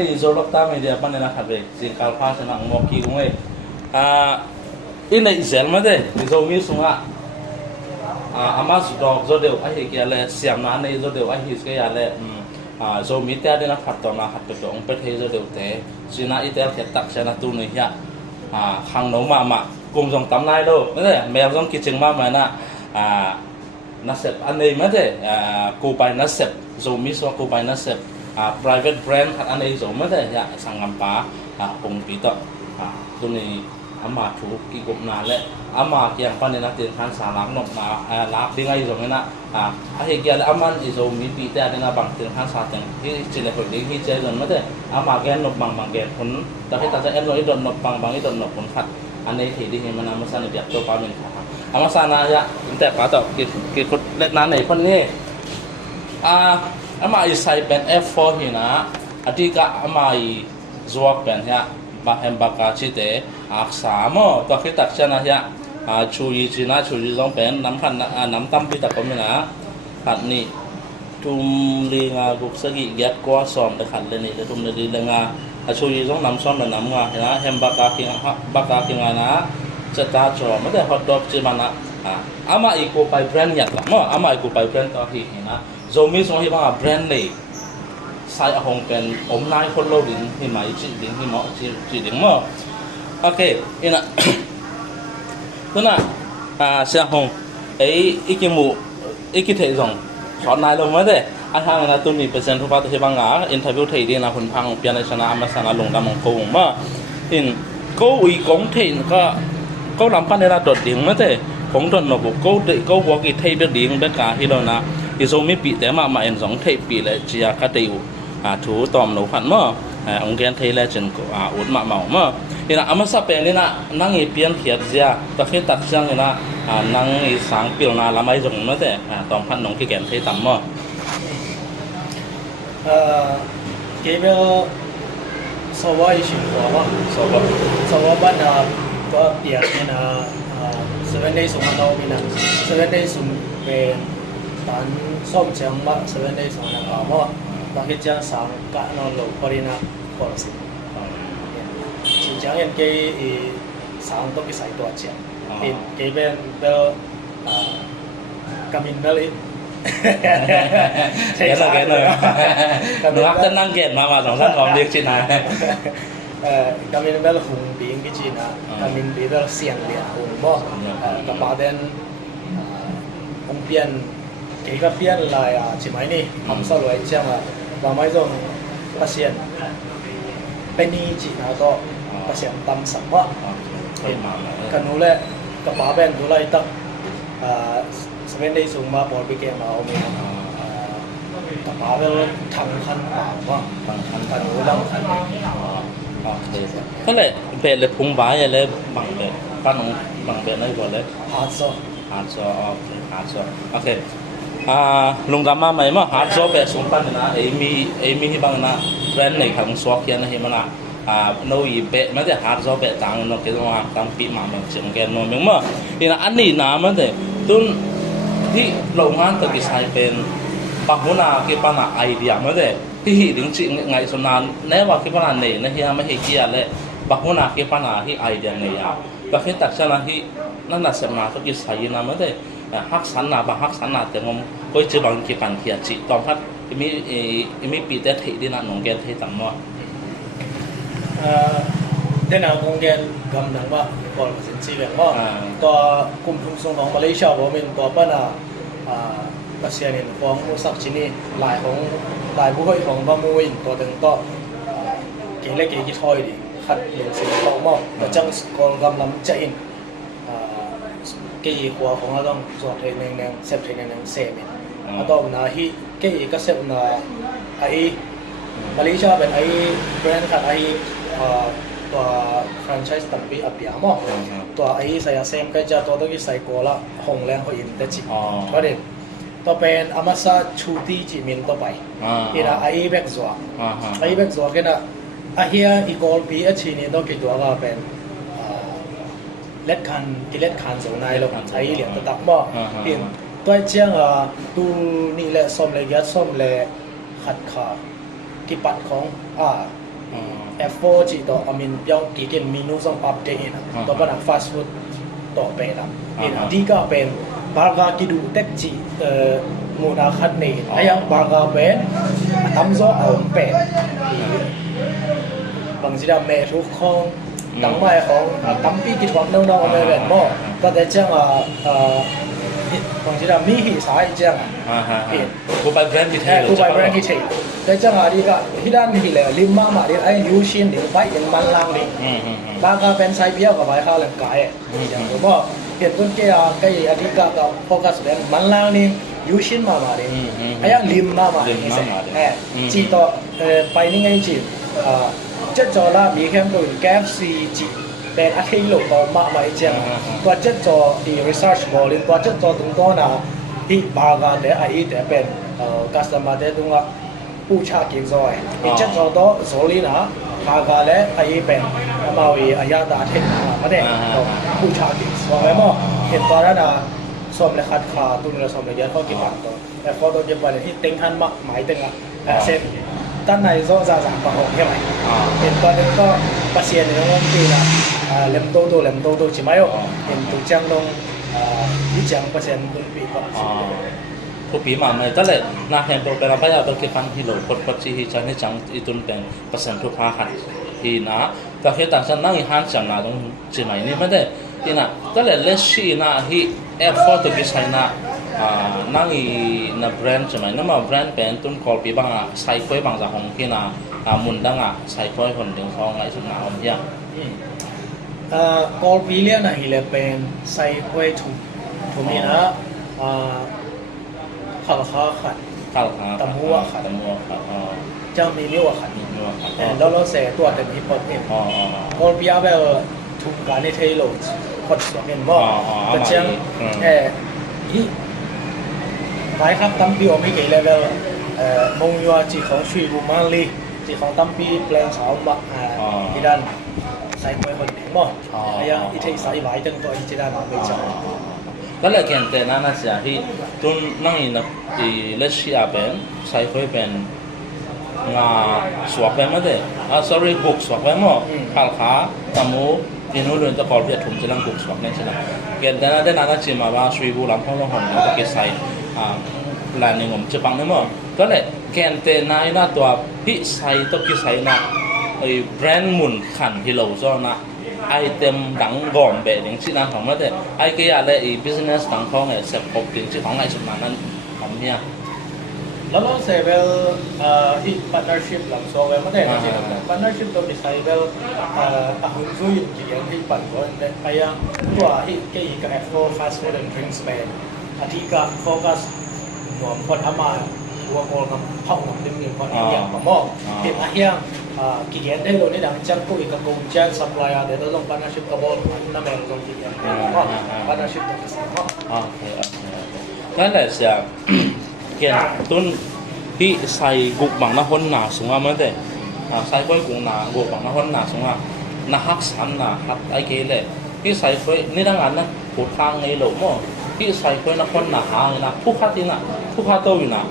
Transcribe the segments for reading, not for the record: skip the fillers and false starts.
ini zolok ta media apa nih nak habe si kalpa senang ngoki gue ini zel made zomi sunga amas dog zodeu ahi kiale siam na ne zodeu ahi ke yale zomi te adena fatona hatta dong pet he zodeu te sina itel ketak sana tu ne ya khang no ma cùng dòng tắm nay đâu đấy mèo dòng kia chừng mà na nasep anh ấy mà thế cô bài nasep zoom mi so cô bài nasep private brand hat anh ấy zoom mà thế ya sang ngắm pa cùng bị tọ tụi này ama chú kỳ cục nà lệ ama kiang pan này na tiền khán giả lắm nộp na láp đi ngay rồi na hay kia là aman zoom mi bị thế nên là bằng tiền khán giả tiền cái chỉ là phải đi khi chơi rồi mà thế ama kia nộp bằng kia phun tapi tak saya nói đồn nộp bằng cái đồn nộp phun khát anh ấy thì đi mà làm sao để biết tôi bao nhiêu mà sao na yaแต่ป้าต่อกี่คนเล็กน้าไหนคนนี้màอีใส่เป็น F4 หินะอดีก็มาอีจวบเป็นเนี่ยบางแห่งบางกาชิเตอักษาโมตัวคิดตักเช่นนะเนี่ยชูยีจีน่าชูยีต้องเป็นน้ำพันน้ำตั้มพิตาก็มีนะขัดนี่ทุ่มลีงาบุกสกิแยกก้อซ้อมแต่ขัดเลยนี่แต่ทุ่มลีงาชูยีต้องน้ำซ้อมแต่น้ำงาเห็นนะแห่งบางกาคิงานะจะตาจอไม่ได้ฮอตดอกจีมันนะama iko pai brand yak lah mo ama iko pai brand to hi na zomi so hi ba brand nei sai hong pen om nai khol lo din hi mai chi din hi mo chi din mo okay ina tuna sia hong ei ikimu ikithe jong chọn nai lo ma de hang na tu ni percent thu pa to hi ba nga interview thei din na hun phang pian ai sana ama sana long da mong ko ma in ko ui kong thein ko lam pan era dot ding ma de cũng tuần nó cũng câu có cái thay biết điện biết cả khi đó na thì số mấy bị thế mà em giống thay bị lại chỉ là cái tiêu thú tòm nấu phản mà ông kia thay lại chân của uốn mạ màu mà thì là ama sắp bên na năng nghề biến thiệt ra ta khi tập sang thì na năng nghề sáng biểu na làm ai dùng nó thế tòm phản nông cái kèm thay tắm mà cái bây sau đó thì sau đó bắt đầu có tiền nên là 7 days ของเราเป็น7 days เป็นตอนส้มเชียงมา7 days ของเราเพราะตอนที่จะสั่งการนอนหลับปริณาก่อนสิจริงจังยังเกี่ยสั่งต้องไปใส่ตัวเชียงเกี่ยเป็นเบลกามินเบลอีใช่ไหมหนูรักจะนั่งเก็บมาสองท่านของเรียกชินายkami nembel hung bing ke China kami nembel siang dia hung bo kemudian hung pian ke pian lai cimai ni hamsa luai chiang ramai zong pasien peni China to pasien tam sama kan ule kemudian dulai tak sebenarnya semua bol bikin mau ni kemudian tangkan apa tangkan ulangก็เลยเป็นเลยพุงบ้าอย่างเลยบังเลยปั้นบังเลยนั่นก่อนเลยฮาร์ดซอโอเคลุงกำมาไหมมั้งฮาร์ดซอเป็นสมปันนะเอมีที่บางนะแบรนด์ในของสวอเกียนะเห็นมั้ยนะโนอีเปะมันจะฮาร์ดซอเป็นต่างโนเกี่ยวกับต่างปีมามันเชิงแกนโนมึงมั้งนี่นะอันนี้นะมันจะตุนที่โรงงานตะกี้ใช้เป็นบางหัวหน้าเกี่ยวกับไอเดียมันจะที่หิถึงจริงไงส่วนนั้นแน่ว่าคิดว่าเนี่ยนะที่ไม่เห็นเกี่ยเลยบางคนน่ะคิดว่าที่ไอเดียเนี่ยบางทีตัดสินที่นั่นน่ะสมาธิกิจสายนั้นไม่ได้ฮักสันน่ะบางฮักสันน่ะแต่งงก็จะบางทีการเขียนจิตตอนพัดมีปีแต่ที่ดีนะน้องแกที่ต่ำว่าเดี๋ยวนะน้องแกกำลังว่าก่อนสินชีแบบว่าตัวกลุ่มทุนส่งของมาเลเซียผมเป็นตัวป้าน่ะรัสเซียเนี่ยของมูสักชินีหลายผู้คนของบามูอินตัวถึงก็เกี่ยเล็กเกี่ยถอยดิขัดหนึ่งสิ่งต่อมาแต่จังกองกำลังจะอินเกี่ยหัวของเราต้องสอดเทนแนงเซฟเทนแนงเซมิเราต้องนะฮีเกี่ยก็เซฟนะไอมาเลเซียเป็นไอแบรนด์ขัดไอตัวแฟรนไชส์ตั้งปีอับยามอตัวไอใส่เซมก็จะตัวต้องใส่กัวละหงแรงเขาอินแต่จิก็เด่นต่อเป็นอามาซาชูตีจิมินต่อไปอีน่ะไอเบกซัวกันน่ะอาเฮียอีกอลปีอาชีนี่ต้องกิจวัตรเป็นเล็ดคันโซนายลงไอเหลี่ยมตะตักบ่อินตัวเจียงตูนี่แหละส้มเลยยัดส้มเลยขัดขากิปัดของ F4 จีต่ออามินเปียงกี่เดือนเมนูส่งอัปเดตนะต่อไปนะฟาสต์ฟู้ดต่อไปนะดีก็เป็นบาร์กากิดูเต็กจีมูนาคัดนี่ไอ้ยังบาร์กาเป็นตั้มโซเอาเป็นบางทีเราเมทุกของตั้งไว้ของตั้มปีกิจวัตรน้องๆไม่เป็นบ่ก็แต่เจ้าบางทีเรามีหิสายเจ้ากูไปแบรนด์ที่เท่กูไปแบรนด์ที่เท่แต่เจ้าอะไรก็ที่ด้านที่เลยลิมมามาดิไอ้ยูชินดิไปยังมันลังดิบางก็เป็นไซเบียกับไปข้าวแหลมกายอย่างผมบอกเห็นต้นเกียร์ก็ยังอธิกากับโฟกัสเป็นมันลังนี่ยูชินมาดิไอ้ยังลิมมาดิจีต่อไปนี่ไงจีchất cho là bị khen rồi KFC chỉเป็นอาทิตย์หลงต่อมาไม่เจียงตัวchất choที่ research บอลินตัวchất cho ตรงตัวน่ะที่บางกันแต่ไอ้แต่เป็น customer แต่ตรงว่าผู้ชากินซอยที่chất cho ตัวโซลีน่ะบางกันและไอ้เป็นมาวีอายาตาเทนมาเด็กผู้ชากินซอยมั้งเห็นตอนนั้นน่ะสมเลยคัดขาตุ้นเลยสมเลยยัดเข้ากินบางตัวแต่พอตัวเย็บไปเลยที่เต็งหันมาหมายถึงอ่ะเส้นด้านในโซ่จ่าปะหงใช่ไหมเห็นตอนนี้ก็ปัสเซียนในห้องที่นะเล็มโตใช่ไหมเห็นตัวจังลงที่จังปัสเซียนตุนปีก็ทุกปีมาไม่ตั้งแต่นาเห็นโปรแกรมไปเอาตัวเก็บฟังที่โหลดปัจจัยที่จังให้จังอีตุนเป็นเปอร์เซ็นต์ทุกภาคที่นะแต่เหตุต่างกันนั่งอีหันจังนะตรงใช่ไหมนี่ไม่ได้ที่นะตั้งแต่เลชี่นะที่เอฟฟอร์ตที่ใช้นะนั่งอีน่ะแบรนด์ใช่ไหมนั่นมาแบรนด์เป็นต้นคอลปีบางอ่ะใส่ค่อยบางจากของที่น่ะมุนดังอ่ะใส่ค่อยคนถึงทองไอ้สุดหนาวเนี่ยคอลปีเลียนะฮิเลเป็นใส่ค่อยถูกมีนะขัดตะมัวขัดเจ้ามีนิ้วขัดแล้วเราเสียตัวเต็มที่พอดเนี่ยคอลปีอาแบบถูกการในเทโลดพอดเห็นบ่ก็เชียงที่หลายครับตั้มปีอไม่เกี่ยวเลยมงยัวจีของชีบุมาลีจีของตั้มปีแปลงสาวมาที่ด้านใส่ไว้คนเดียวบ่ไอ้ยังอีเทใส่ไว้ตั้งตัวอีจีด้านไม่ใช่ก็เลยเขียนแต่นั่นนะสิที่ตุนนั่งอีนับอีเลชี่อาเป็นใส่ไว้เป็นงาสวกไปมั้งเด้sorry บุกสวกไปมั้งขาขาตะมูที่นู้นเรื่องตะกอล์ฟเนี่ยถุงจะลังบุกสวกเนี่ยใช่ไหมเขียนแต่นั่นได้นั่นจีมาว่าชีบุลำพ้องต้องหอนแล้วก็เกใส่ลายหนึ่งผมจะปังได้มั้งก็เลยเขียนแต่นายน่ะตัวพิใส่ต้องกิใส่น่ะไอ้แบรนด์หมุนขันที่เราชอบน่ะไอเต็มดังก่อนแบบอย่างที่นั่นของมันเด้ไอ้เกี่ยอะไรไอ้ business ดังของไอ้เสพครบถึงที่ของไอ้สุดนั้นของเนี่ยแล้วเราเซเวลที่ partnership หลังโซเวลไม่ได้จริงๆ partnership ตัวที่เซเวลหุ่นซุยจริงๆที่ปั่นก็ได้ไอ้ยังตัวที่เกี่ยวกับ F4 fast food and drinks เป็นอาทิตย์ก็โฟกัสหน่วงคนทำมาหัวโกลกับห้องดึงเงินคนอย่างผมบอกเห็นไอ้ยังกี่เดือนได้เราได้ดังจังกุยกับกงจัง supplier เดี๋ยวเราลง partnership กับบอลนั่นเองลงกี่เดือนก็ partnership ตัวที่สองโอเคนั่นแหละเสียเกี่ยต้นที่ใส่กุกบังน้าคนหนาสูงอ่ะมั้งเด้ใส่ก้อยกุกหนากุกบังน้าคนหนาสูงอ่ะน้าฮักสันน้าฮักไอ้เกลเลยที่ใส่ก้อยนี่ดังนั้นนะผูดทางไงหลงมั้งที่ใส่ก้อยน้าคนหนาหางนะผู้ค้าที่น่ะผู้ค้าโตอยู่น่ะ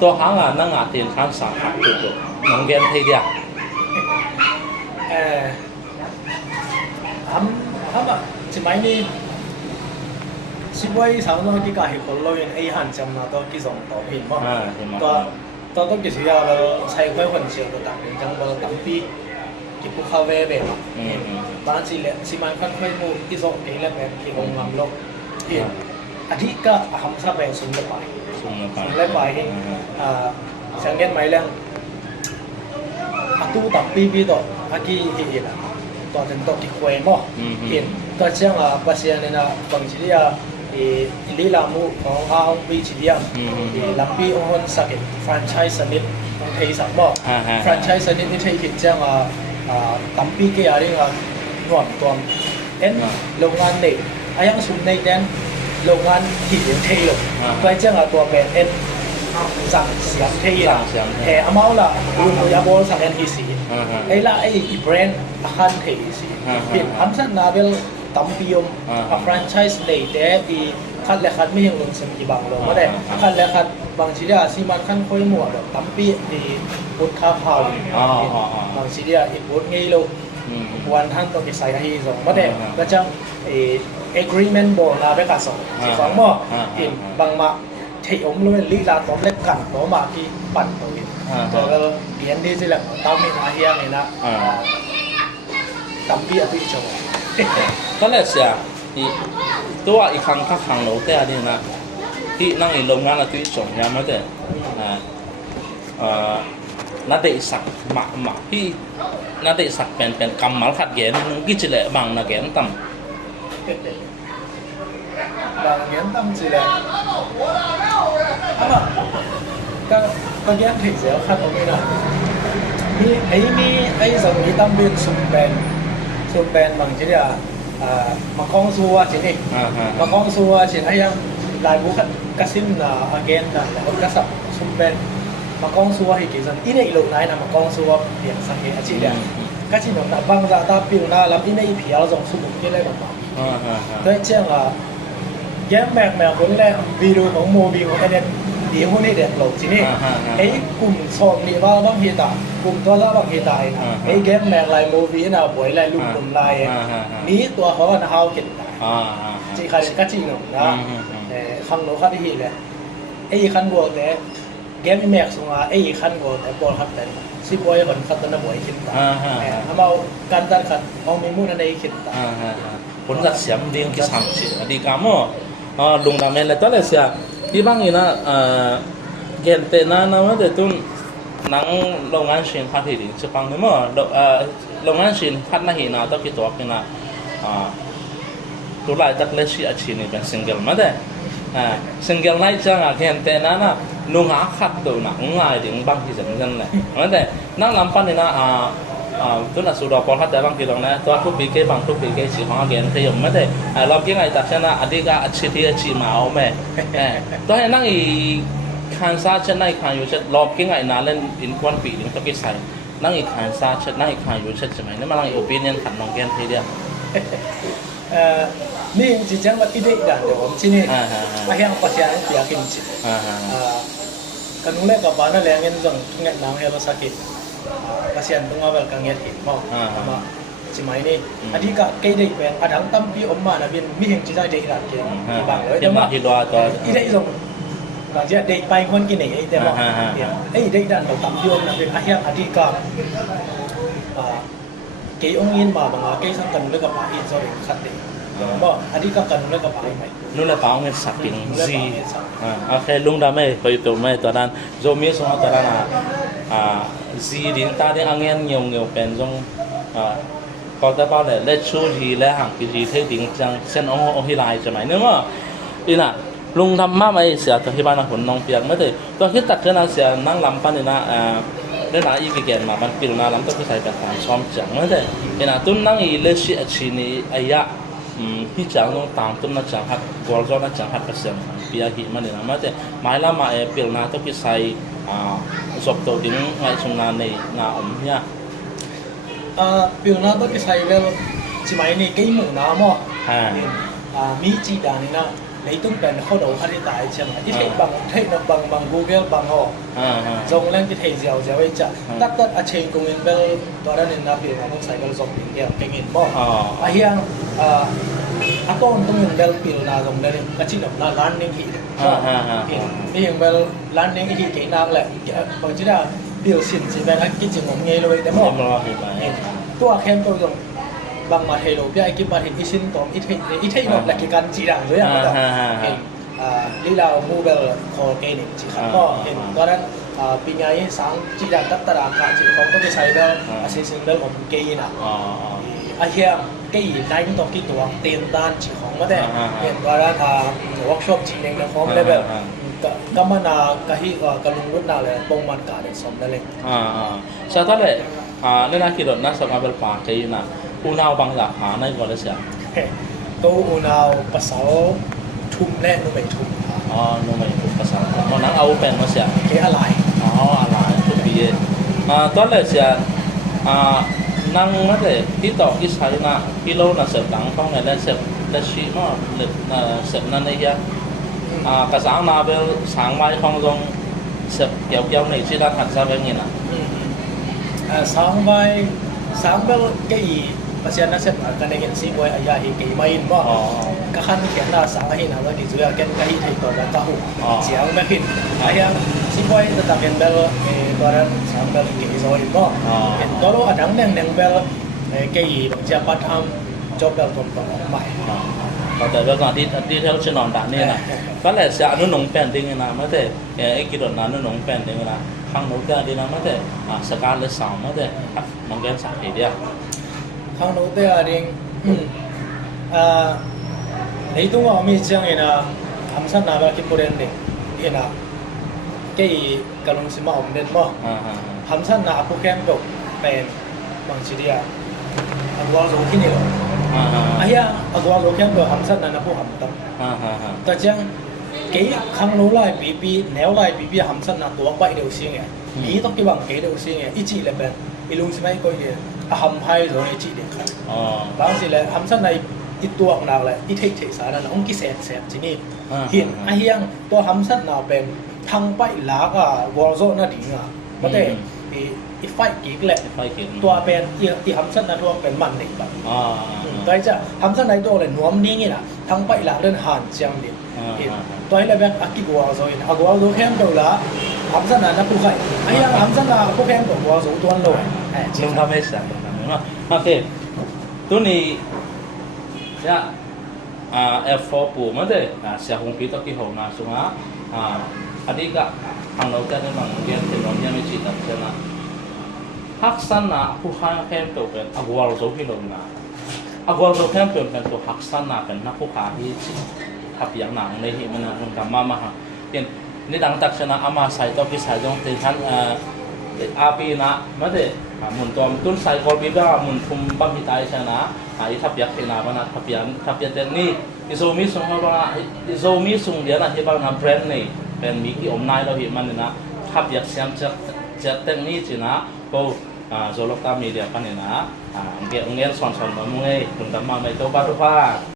ตัวหางอ่ะนั่งอ่ะเตียนข้างสาหักตัวน้องเกนเทียดทำอ่ะสมัยนี้สิบวัยสาวน้อยที่กาเหตุคนเราเองไอ้หันจำนะตัวกี่สองต่อปีมั้งก็ตอนต้องกี่สิบยาวเราใช้ค่อยคนเชียวตัวต่างจังเราตั้งปีที่ผู้เข้าเว่แบบบ้านสิเละสิมันค่อยๆมูที่สองปีแล้วแบบที่องค์งามโลกที่อาทิตย์ก็ทำซาแบบสุ่มเล็บไปเล็บไปเองสังเกตไหมเรื่องตู้ตั้งปีต่ออากี้เห็นตอนเป็นตัวที่คุยมั้งเห็นก็เชื่อว่าภาษาเนี่ยนะบางทีลีลามูของอาวิจิเดียลำปีองค์สักแฟรนไชส์สนิทของไทยสักบ่แฟรนไชส์สนิทที่ไทยคิดเชื่อว่าตั้งปีเกี่ยอะไรกันหน่วงตัวโรงงานเด็กอายังสุ่มในแดนโรงงานที่เดียวไทยหรอกก็เชื่อว่าตัวเป็นสั่งเสียงเทียแต่อามาละรุ่นยาบอลสั่งกันที่สีไอ้ละไอ้แบรนด์อาหารเทียสีเป็นอันสั้นนาเบลตั้มปีมแฟรนไชส์เดย์แต่ปีคัดและคัดไม่ยังลงสมีบางลงไม่ได้คัดและคัด บางทีเดียซีมันขั้นค่อยหมวดแบบตั้มปีดีบุตรข้าวเผาบางทีเดียอีกบุตรงี้ลูกวันท่านต้องใส่ให้ส่งมาเด็กก็จะagreement บอกลาไปกับส่งที่สองหม้ออินบางมาเที่ยวเลยลีลาต้มเล็กกันต่อมาที่ปั่นตัวเองตัวก็เรียนดีสิแหละตั้มมีมาเฮียนี่นะตั้มปีอะไรจังก็เลยเสียตัวอีกครั้งถ้าครั้งเราแต่นี่นะที่นั่งในโรงงานเราที่ส่งยามาแต่นัดเดสักมาที่นัดเดสักเป็นกำมัลขัดแย้งนึงกี่จิเล่บางนักแย้งต่ำบางแย้งต่ำจิเล่ก็แย้งถึงเสียขัดตรงนี้นะไอ้สมัยตั้มเป็นสุดเป็นบางทีเนี่ยมาคล้องซัวสินี่มาคล้องซัวสิให้ยังลายบุคกระสินagain นะแล้วก็สับสุดเป็นมาคล้องซัวให้กี่สันอีเนี่ยอีโลไหนนะมาคล้องซัวเปลี่ยนสังเกตอาชีพเนี่ยก็ชินแบบบางจะตาปิวนะแล้วอีเนี่ยอีผีเราส่งสุบุกที่ไรแบบนั้นด้วยเช่นแย้มแมกคนแรกวีดีโอของโมบีของไอเดนดีพวกนี้เด็ดหลงสินี่ไอ้กลุ่มสอบนี่ว่าบางทีต่างกลุ่มตัวละบางทีต่างไอ้แย้มแมกลายโมบีน่ะบ่อยลายลูกกลุ่มลายนี้ตัวเขาก็น่าเอาเก็บจีใครก็จีหนุ่มนะคำโน้ตข้าที่เลยไอ้ขั้นบวกเนี่ยแย้มแมกส่งมาไอ้ขั้นบวกแต่บอลครับแต่สิบวันคนขัดตัวน่ะบ่อยขึ้นตาทำเอาการตัดขัดเอาไม่มุ่งนั่นเองขึ้นตาผลจากเสียงเดียงที่สั่งสิดีกามลุงดำเองเลยตอนแรกเสียที่บางทีนะเกณฑ์เตนะนะว่าเดี๋ยวตุ้นนังโรงงานชินพัดหินจะฟังได้มั้งโรงงานชินพัดน่าหินนะต้องคิดตัวกันนะตัวลายตัดเล็กอาชีพนี่เป็นซิงเกิลมาได้ซิงเกิลไหนจังเกณฑ์เตนะนะนุ่งหาขัดตัวหนังง่ายถึงบางทีจะไม่กันเลยมาได้นั่งลำพันนี่นะตัวน่ะสุดาพอถ้าแต่บางทีตรงนั้นตัวทุกปีเก็บบางทุกปีเก็บสิของอาเกนขยับไม่ได้เราเกี่ยงไอ้ตัดชนะอดีตอาชีพที่อาชีพมาเอาไหมตัวให้นั่งอีคันซาชนะอีคันอยู่ชัดเราเกี่ยงไอ้นั่นเล่นอินควันปีนึงต้องกินใส่นั่งอีคันซาชนะอีคันอยู่ชัดใช่ไหมนี่มานั่งอีโอปิเนียนขันน้องเกนทีเดียวนี่จริงๆว่าที่เด็กดันเดี๋ยวผมที่นี่ไม่ให้เอาปัจจัยที่อยากกินจริงกันนู้นเลยกับบ้านนั่นแหละเงินส่งทุกอย่างน้ำให้เราสักกินkasihan tu ngawal kang yat hit mo ama simai ni adika ke dei pen adang tam pi omma na bin mi heng chi dai dei rat ke bang loi te ma hi lo to i dei song bang ja dei pai kon ki nei ai te mo ai dei dan lo tam pi om na bin ahya adika ke ong yin ma bang ke sang kan le ka pa in so khat dei bo adika kan le ka pa maiนู่นแหละป้าเงินสักปิ้งซีโอเคลุงดำไม่ไปตัวไม่ตัวนั้นโจมีส่งตัวนั้นซีดินตาเดียงเงี้ยเงียวเป็นจงก็จะบอกเลยเล็ดชูทีและห่างกิจีเที่ดิ่งจังเส้นองค์ฮิไลจะไหมเนี่ยว่าอีน่ะลุงทำมาไม่เสียตัวที่บ้านคนน้องเปียกไม่ได้ตัวที่ตัดกันนะเสียนั่งลำปันนี่นะเรื่องอะไรอีกเกี่ยมาบันปีน่ะลำต้องใส่เป็นการซ้อมจังไม่ได้อีน่ะตุ้นนั่งอีเล็ดชีอชีนี่อายะที่จังต้องตามตุ้นนั่งจังหักกอลจอนั่งจังหักเปอร์เซ็นต์เปียหิมันเนี่ยนะไม่ได้หมายละมาปีน่ะต้องใส่สอบตัวดิ้งไงชงนานในนาอมเนี่ยปีน่ะต้องใส่เวลสมัยนี้กี่โมงนะมั้งมีจีดานี่นะในตุ้งเป็นเขาดูอันนี้ตายใช่ไหมที่เทบางเทบาง Google บางห้อจงเล่นที่เทเจียวไว้จัดตัดอาเชงกงเงินเบลตัวนั้นเนี่ยนะปีน่ะต้องใส่เบลส่งดิ้งเดียวเก่งเงินมั้งอาเฮียงaku untung yang bel pil na dong dari kecil dong na landing hitนี่ยังเบล landing hit กี่นักแหละบางทีน่ะเดี๋ยวสินสิแบงค์กิจงงเงี้ยเลยแต่หมดตัวแคมตัวตรงบางมาเฮโลพี่ไอ้กิบมาเห็นอีสินตรงอีเทนอกแหละกี่การจีดังด้วยอ่ะมันเห็นลีลามูเบลคอเกนิจีครับก็เห็นตอนนั้นปีนี้สังจีดังตัดตลาดการจีของต้องไปใช้เบลอาเซซินเบลของเกย์น่ะอาเฮียกี่นายมันต้องกี่ตัวเต็มด้านจีของมาแต่เห็นว่าเวิร์กช็อปจีเองนะของเลยแบบก็มานากะฮิกะลุงรุ่นน่ะเลยปงมันกาเลยสมได้เลยใช่ท่านเลยนี่นะคิดว่าน่าสนใจเป็นป่าใจนะอุณาวบางอย่างหาในก่อนเลยเสียตัวอุณาวภาษาทุ่มแน่นุ่มไม่ทุ่มนุ่มไม่ทุ่มภาษามันนั่งเอาเป็นมาเสียแค่อะไรอะไรทุกปีตอนเลยเสียนั่งมาเลยที่ต่อที่ใช้นะที่เราเสพหลังต้องไงแล้วเสพชีมอเสพนั่นเอง กระสังนาเบลสังไว้ของตรงเสียเกี่ยวในที่ด้านหันซาเบงนี่นะ sáng bel cái pasien na set kan ngin si boy aya hi ke main ba ka khan khian na sang hi na di zuya ken ka hi thai to ba ka hu chiang ma hin aya si boy ta ken bel e baran sang bel ke zo ri ba ken to ro adang neng bel ke hi bang cha pat ham job bel tom to mai แต่เรื่องก่อนที่เท่าชนอนด่านนี่นะก็แหละจะอนุนงแป้นดิ้งนะไม่แต่ไอ้กิจนั้นอนุนงแป้นดิ้งนะข้างโน้นก็ดีนะไม่แต่สกัดเลยสาวไม่แต่น้องแก้มสาเหตุเดียว khang no te a ding nei tung wa mi chang ina am san na ba ki poren de ina ke kalung sima om den mo ham san na apu kem do pen bang chi dia agwa zo ki ni lo aya agwa zo kem do ham san na na pu ham tam ta chang ke khang no lai bi neo lai bi ham san na to bai deu sing e bi to ki bang ke deu sing e i chi le pen ilung simai ko ye hầm hay rồi chị để khai đó gì là hầm sân này ít tuồng nào là ít thích xã là ông cái sẹt chỉ nhỉ hiện ai hiang tôi hầm sân nào bền thăng bay lá cả vò rô nó đỉnh à có thể thì ít phải kỹ lệ tôi bền thì hầm sân là tôi bền mặn đỉnh bạc tôi chứ hầm sân này tôi là nuông đi nghe là thăng bay lá lên hàn chiang đi hiện tôi là bền cái vò rồi à vò rô khem đầu lá hầm sân là nó cũng vậy ai hiang hầm sân là cũng khem của vò rô tuôn rồi chúng ta mới sáng okตัวนี้เนี่ยF4 ปูมันเด้เสียหงปีตะกี้หงนะสุงะอันนี้ก็ทางเราจะได้มาเรียนที่เราเนี่ยไม่จิตตัดใช่ไหมฮักซันนะผู้ค้าแค่ตัวเป็นอากวาลโซกิโลนะอากวาลโซแค่เป็นตัวฮักซันนะเป็นนักผู้ค้าที่ขับอย่างหนังในที่มันมันทำมาเป็นนี่ดังตักชนะอามาใส่ตัวกิใส่ตรงที่ท่านอาปีนะมันเด้มุนตัวตุนใส่กอลบีบ้ามุนฟุมบังฮิตายชนะอีทับยักษ์ที่นาบ้านะทับยักษ์เดนนี่อิโซมิสุงเขาว่าอิโซมิสุงเดียนะที่บ้านนะแบรนด์นี่เป็นมีกี่อมนายเราเห็นมันนะทับยักษ์เสียมจะเดนนี่จีนะก็โซโลกตามีเดียปันนี่นะเงี้ยสอนมามุ้งเอ้คุณทำมาไม่ตัวบ้าทุกบ้า